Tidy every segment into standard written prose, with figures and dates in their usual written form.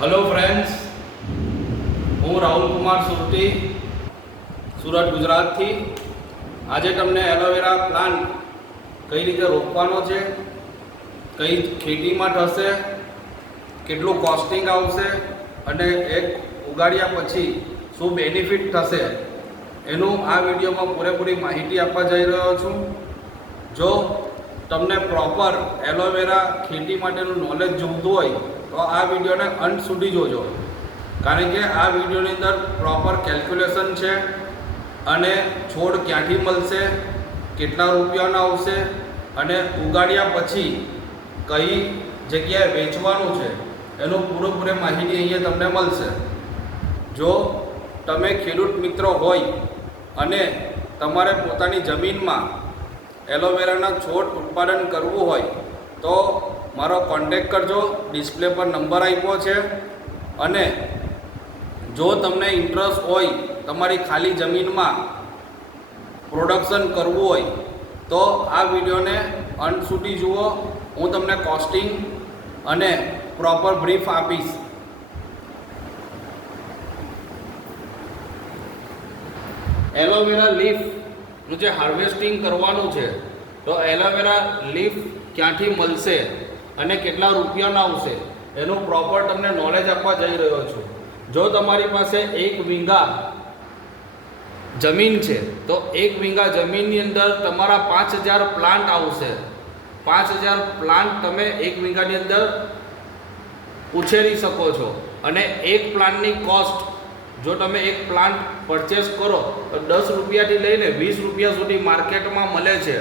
Hello friends, हूँ राहुल कुमार सुरती सूरत गुजरात थी। आज तमने एलोवेरा प्लांट कई रीते रोपवानो छे, कई खेती में थशे, केटलुं कॉस्टिंग आवशे अने एक उगाड्या पछी शुं बेनिफिट थशे एनुं आ विडियो में पूरेपूरी माहिती आपवा जई रह्यो छुं। जो तमने प्रॉपर एलोवेरा खेती माटेनुं नॉलेज जोईतुं होय तो आ विडियो ने अंत सुधी जोजो, कारण के आ विडियो नी अंदर प्रॉपर केल्क्युलेशन है अने छोड़ क्यांथी मळशे, केटला रूपियानो आवशे अने उगाड्या पछी कई जग्याए वेचवानुं छे एनो पूरेपूरी माहिती अहींया तमने मळशे। जो तमे खेडूत मित्रो होय अने तमारे पोतानी जमीनमां एलोवेराना छोड़ उत्पादन करवुं होय तो मारो कॉन्टेक्ट करजो। डिस्प्ले पर नंबर आप्यो छे अने जो तमने इंटरेस्ट होय तमारी खाली जमीन में प्रोडक्शन करवुं होय तो आ विडियो ने अंत सुधी जुओ। हूँ तमने कॉस्टिंग अने प्रॉपर ब्रीफ आपीश। एलोवेरा लीफ जे हार्वेस्टिंग करवानुं छे तो एलोवेरा लीफ क्यांथी मळशे अने केटला रूपियाना आवशे एनुं प्रॉपर तमने नॉलेज आपवा जई रह्यो छुं। जो तमारी पासे 1 वीघा जमीन है तो 1 वीघा जमीन अंदर तमारा 5000 प्लांट आवशे। 5000 प्लांट तमे 1 वीघा अंदर उछेरी सको छो अने एक प्लांटनी कॉस्ट जो तमे एक प्लांट परचेस करो तो 10 रुपया थी लईने 20 रुपया सुधी मार्केट में मळे छे।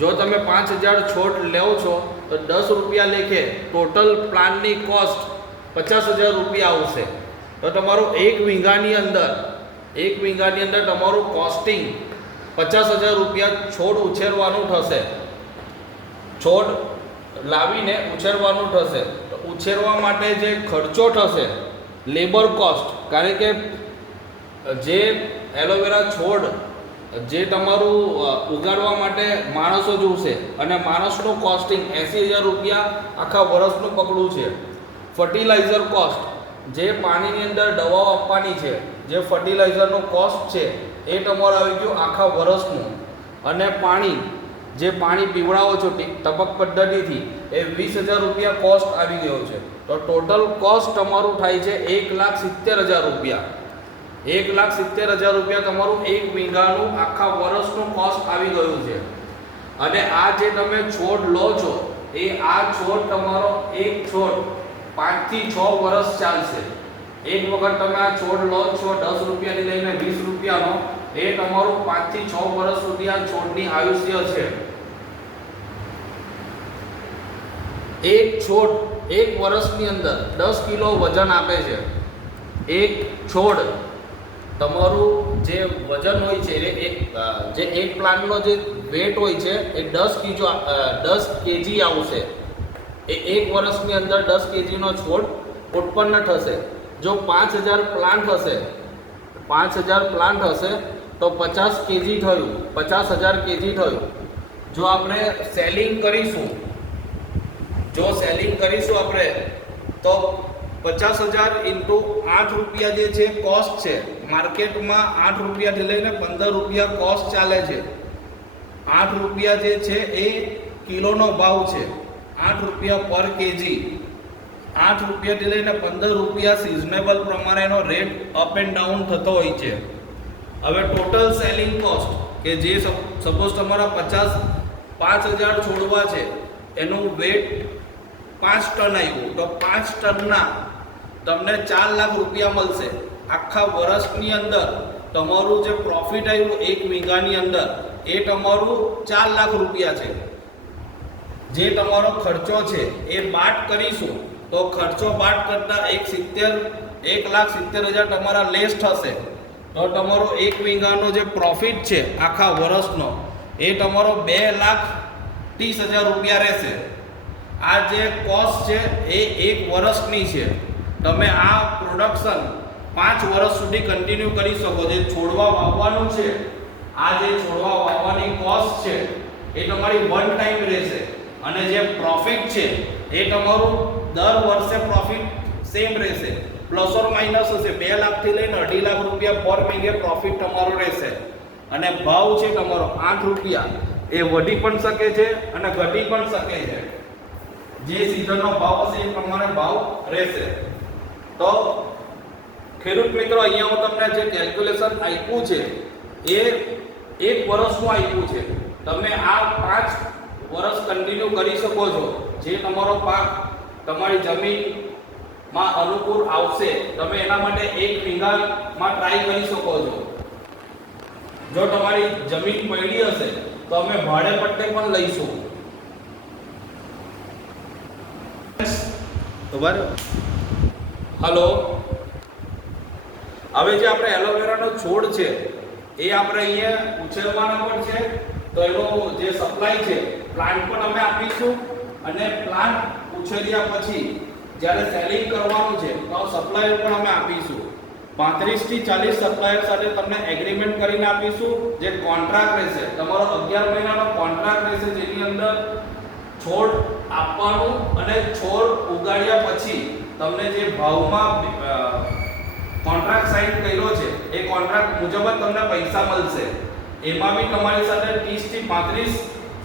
जो तमे 5000 छोड़ लेवो छो तो 10 रुपया लेखे टोटल प्लांटनी कॉस्ट 50,000 रुपया आवशे। तो तमारो 1 वीघानी अंदर तमारू कॉस्टिंग 50,000 रुपया छोड़ उछेरवानुं थशे। छोड़ लावीने उछेरवानुं थशे तो उछेरवा माटे जे खर्चो थशे लेबर कॉस्ट, कारण के जे एलोवेरा छोड़ जे तमारू उगाड़वा माटे माणसो जोईशे अने माणसनुं कॉस्टिंग 80,000 रुपया आखा वर्षनुं पकड़ुं छे। फर्टिलाइजर कॉस्ट जे पानी अंदर दवाओ आपवानी छे, जे फर्टिलाइजरनो कॉस्ट छे ए तमारो आवी गयो आखा वर्षनुं। अने पाणी जे पाणी पीवड़ावो छो टपक पद्धतिथी ए 20,000 रुपया कॉस्ट आवी गयो छे। तो टोटल कॉस्ट तमारुं थाय छे 1,70,000 रुपया। 1,70,000 रुपया तमारुं 1 वीघानुं आखा वर्षनुं कॉस्ट आवी गयुं छे। अने आ जे तमे छोड़ लो छो ए आ छोड़ तमारो एक छोड़ 5 થી 6 वर्ष चालशे। एक वखत तमे आ छोड़ लो छो 10 रुपया थी लईने 20 रुपयानो ए तमारो 5 થી 6 वर्ष सुधी आ छोड़नी आयुष्य छे। एक छोड़ 1 वर्षनी अंदर 10 किलो वजन आपे छे। एक छोड़ तमारू जे वजन होय छे जे एक प्लांटनो जे वेट होय छे ए 10 केजी आवशे। ए 1 वर्षनी अंदर 10 केजीनो छोड़ उत्पन्न थशे। जो 5000 प्लांट हशे 5000 प्लांट हशे तो 50 केजी थयुं, 50,000 केजी थयुं। जो आपणे सेलिंग करीशुं आपणे तो 50,000 इंटू 8 रुपया जे छे कॉस्ट छे। मार्केट में 8 रुपया थी लईने 15 रुपया कॉस्ट चाले छे। 8 रुपया जे छे ए किलोनो भाव छे, 8 रुपया पर केजी। 8 रुपया थी लईने 15 रुपया सीजनेबल प्रमाणेनो रेट अप एंड डाउन थतो होय छे। हवे टोटल सेलिंग कॉस्ट के जे सपोज तमारा 5,000 छोड़वा छे एनुं वेट 5 टन आव्युं तो 5 टनना तमने 4 लाख रुपया मळशे। आखा वर्षनी अंदर तमारुं जे प्रॉफिट आव्युं 1 वीघानी अंदर ए तमारुं 4 लाख रुपया छे। जे तमारो खर्चो छे ए बाद करीशुं तो खर्चो बाद करता 1,70,000 तमारा लेस थशे। तो तमारो 1 वीघानो जे प्रॉफिट छे आखा वर्षनो ए तमारो 2,30,000 रुपया रहेशे। आ जे कॉस्ट छे ए 1 वर्षनी छे। तमे आ प्रोडक्शन 5 वर्ष सुधी कंटिन्यू करी सको। जे छोड़वा वाववानुं छे आ जे छोड़वा वाववानी कॉस्ट छे ए तमारी वन टाइम रहेशे। અને જે પ્રોફિટ છે એ તમારું દર વર્ષે પ્રોફિટ સેમ રહેશે, પ્લસ ઓર માઇનસ હશે. 2 લાખથી લઈને 2.5 લાખ રૂપિયા પર મહિને પ્રોફિટ તમારો રહેશે. અને ભાવ છે તમારો 8 રૂપિયા, એ વધી પણ શકે છે અને ઘટી પણ શકે છે. જે સીઝનનો ભાવ હશે એ પ્રમાણે ભાવ રહેશે. તો ખેડૂત મિત્રો, અહીંયા હું તમને જે કેલ્ક્યુલેશન આપ્યું છે એ 1 વર્ષનું આપ્યું છે. તમે આ 5 વર્ષ કન્ટિન્યુ કરી શકો છો. જે તમારો પાક તમારી જમીનમાં અનુકૂળ આવશે, તમે એના માટે 1 વીઘામાં ટ્રાય કરી શકો છો. જો તમારી જમીન પડી હશે તો અમે ભાડે પટ્ટે પણ લઈશું. બરાબર. હલો, હવે જે આપણે એલોવેરાનો છોડ છે એ આપણે અહીંયા ઉછેરવાનો પણ છે. તો એનો જે સપ્લાય છે, પ્લાન્ટ પણ અમે આપીશું. અને પ્લાન્ટ ઉછેર્યા પછી જ્યારે સેલિંગ કરવાનું છે તો સપ્લાયર પણ અમે આપીશું. 35 થી 40 સપ્લાયર સાથે તમને એગ્રીમેન્ટ કરીને આપીશું. જે કોન્ટ્રાક્ટ રહેશે તમારો 11 મહિનાનો કોન્ટ્રાક્ટ રહેશે, જેની અંદર છોડ આપવાનું અને છોડ ઉગાડ્યા પછી તમને જે ભાવમાં કોન્ટ્રાક્ટ સાઇન કર્યો છે એ કોન્ટ્રાક્ટ મુજબ જ તમને પૈસા મળશે. એમાં બી તમારી સાથે 30 થી 35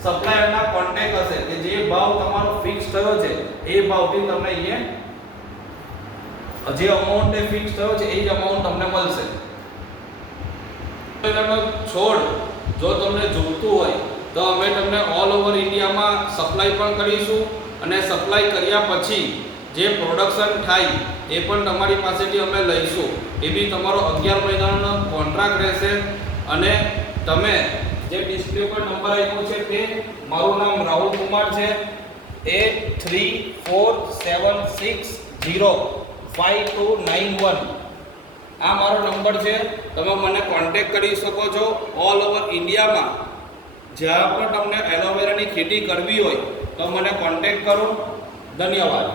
સપ્લાયરના કોન્ટેક્ટ હશે કે જે ભાવ તમારો ફિક્સ થયો છે એ ભાવથી તમને અહીંયા જે અમાઉન્ટ એ ફિક્સ થયો છે એ જ અમાઉન્ટ તમને મળશે. છોડ જો તમને જોઈતું હોય તો અમે તમને ઓલ ઓવર ઇન્ડિયામાં સપ્લાય પણ કરીશું. અને સપ્લાય કર્યા પછી જે પ્રોડક્શન થાય એ પણ તમારી પાસેથી અમે લઈશું. એ બી તમારો 11 મહિનાનો કોન્ટ્રાક્ટ રહેશે. અને તમે જે ડિસ્પ્લે પર નંબર આપ્યો છે તે, મારું નામ રાહુલ કુમાર છે, 8347605291 આ મારો નંબર છે. તમે મને કોન્ટેક્ટ કરી શકો છો. ઓલ ઓવર ઇન્ડિયામાં જ્યાં પણ તમને એલોવેરાની ખેતી કરવી હોય તો મને કોન્ટેક્ટ કરો. ધન્યવાદ.